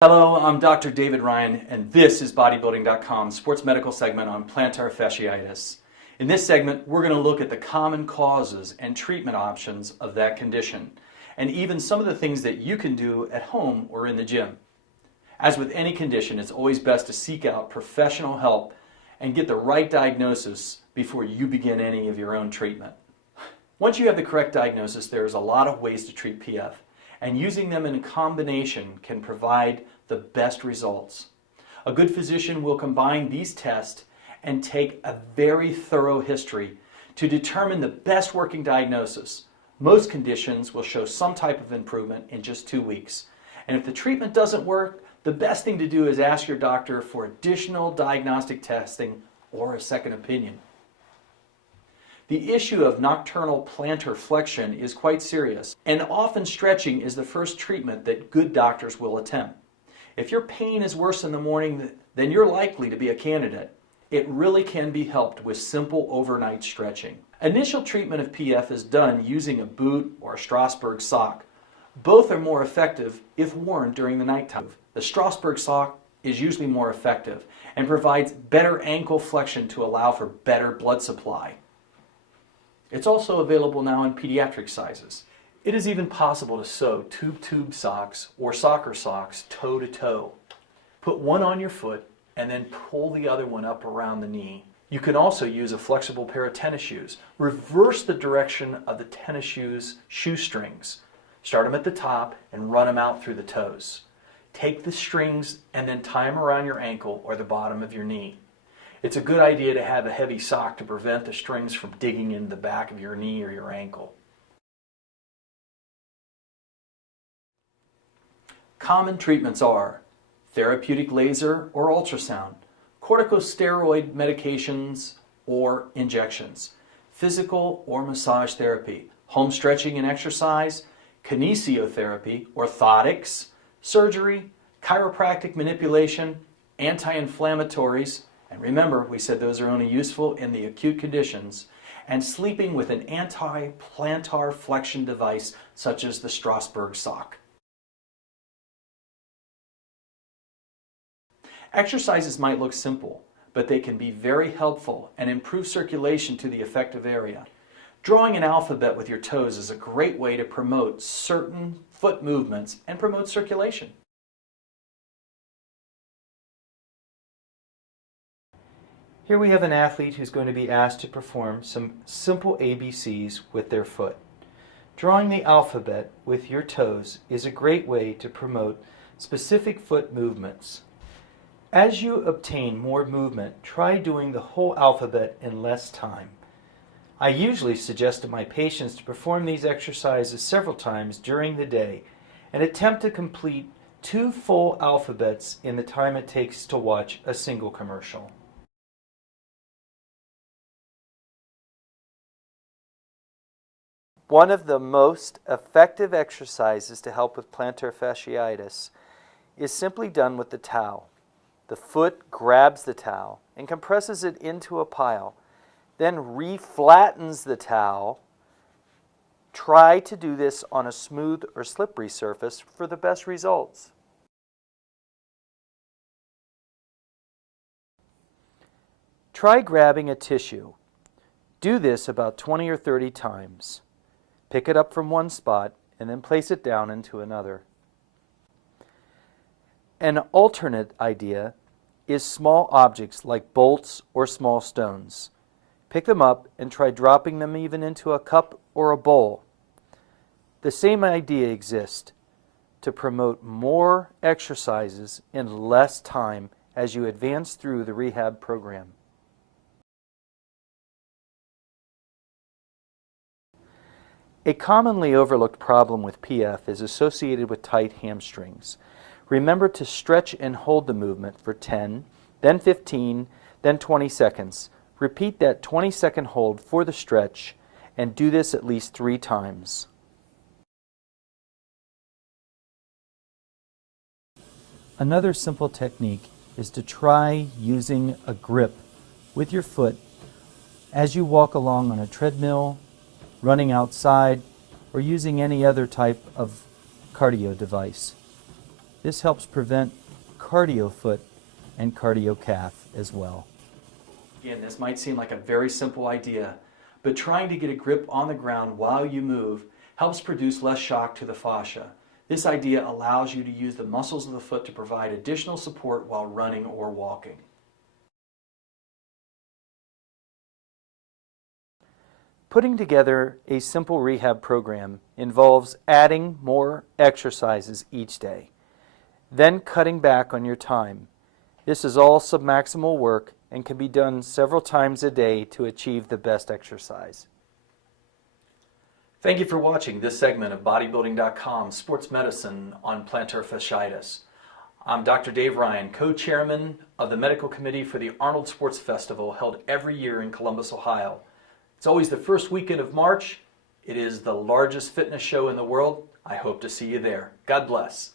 Hello, I'm Dr. David Ryan, and this is Bodybuilding.com's sports medical segment on plantar fasciitis. In this segment, we're going to look at the common causes and treatment options of that condition, and even some of the things that you can do at home or in the gym. As with any condition, it's always best to seek out professional help and get the right diagnosis before you begin any of your own treatment. Once you have the correct diagnosis, there's a lot of ways to treat PF, and using them in combination can provide the best results. A good physician will combine these tests and take a very thorough history to determine the best working diagnosis. Most conditions will show some type of improvement in just 2 weeks. And if the treatment doesn't work, the best thing to do is ask your doctor for additional diagnostic testing or a second opinion. The issue of nocturnal plantar flexion is quite serious, and often stretching is the first treatment that good doctors will attempt. If your pain is worse in the morning, then you're likely to be a candidate. It really can be helped with simple overnight stretching. Initial treatment of PF is done using a boot or a Strasbourg sock. Both are more effective if worn during the nighttime. The Strasbourg sock is usually more effective and provides better ankle flexion to allow for better blood supply. It's also available now in pediatric sizes. It is even possible to sew tube socks or soccer socks toe to toe. Put one on your foot and then pull the other one up around the knee. You can also use a flexible pair of tennis shoes. Reverse the direction of the tennis shoes shoestrings. Start them at the top and run them out through the toes. Take the strings and then tie them around your ankle or the bottom of your knee. It's a good idea to have a heavy sock to prevent the strings from digging into the back of your knee or your ankle. Common treatments are therapeutic laser or ultrasound, corticosteroid medications or injections, physical or massage therapy, home stretching and exercise, kinesiotherapy, orthotics, surgery, chiropractic manipulation, anti-inflammatories, and remember, we said those are only useful in the acute conditions, and sleeping with an anti-plantar flexion device such as the Strasbourg sock. Exercises might look simple, but they can be very helpful and improve circulation to the affected area. Drawing an alphabet with your toes is a great way to promote certain foot movements and promote circulation. Here we have an athlete who's going to be asked to perform some simple ABCs with their foot. Drawing the alphabet with your toes is a great way to promote specific foot movements. As you obtain more movement, try doing the whole alphabet in less time. I usually suggest to my patients to perform these exercises several times during the day and attempt to complete 2 full alphabets in the time it takes to watch a single commercial. One of the most effective exercises to help with plantar fasciitis is simply done with the towel. The foot grabs the towel and compresses it into a pile, then re-flattens the towel. Try to do this on a smooth or slippery surface for the best results. Try grabbing a tissue. Do this about 20 or 30 times. Pick it up from one spot and then place it down into another. An alternate idea is small objects like bolts or small stones. Pick them up and try dropping them even into a cup or a bowl. The same idea exists to promote more exercises in less time as you advance through the rehab program. A commonly overlooked problem with PF is associated with tight hamstrings. Remember to stretch and hold the movement for 10, then 15, then 20 seconds. Repeat that 20-second hold for the stretch and do this at least 3 times. Another simple technique is to try using a grip with your foot as you walk along on a treadmill, running outside, or using any other type of cardio device. This helps prevent cardio foot and cardio calf as well. Again, this might seem like a very simple idea, but trying to get a grip on the ground while you move helps produce less shock to the fascia. This idea allows you to use the muscles of the foot to provide additional support while running or walking. Putting together a simple rehab program involves adding more exercises each day, then cutting back on your time. This is all submaximal work and can be done several times a day to achieve the best exercise. Thank you for watching this segment of Bodybuilding.com Sports Medicine on Plantar Fasciitis. I'm Dr. Dave Ryan, co-chairman of the medical committee for the Arnold Sports Festival held every year in Columbus, Ohio. It's always the first weekend of March. It is the largest fitness show in the world. I hope to see you there. God bless.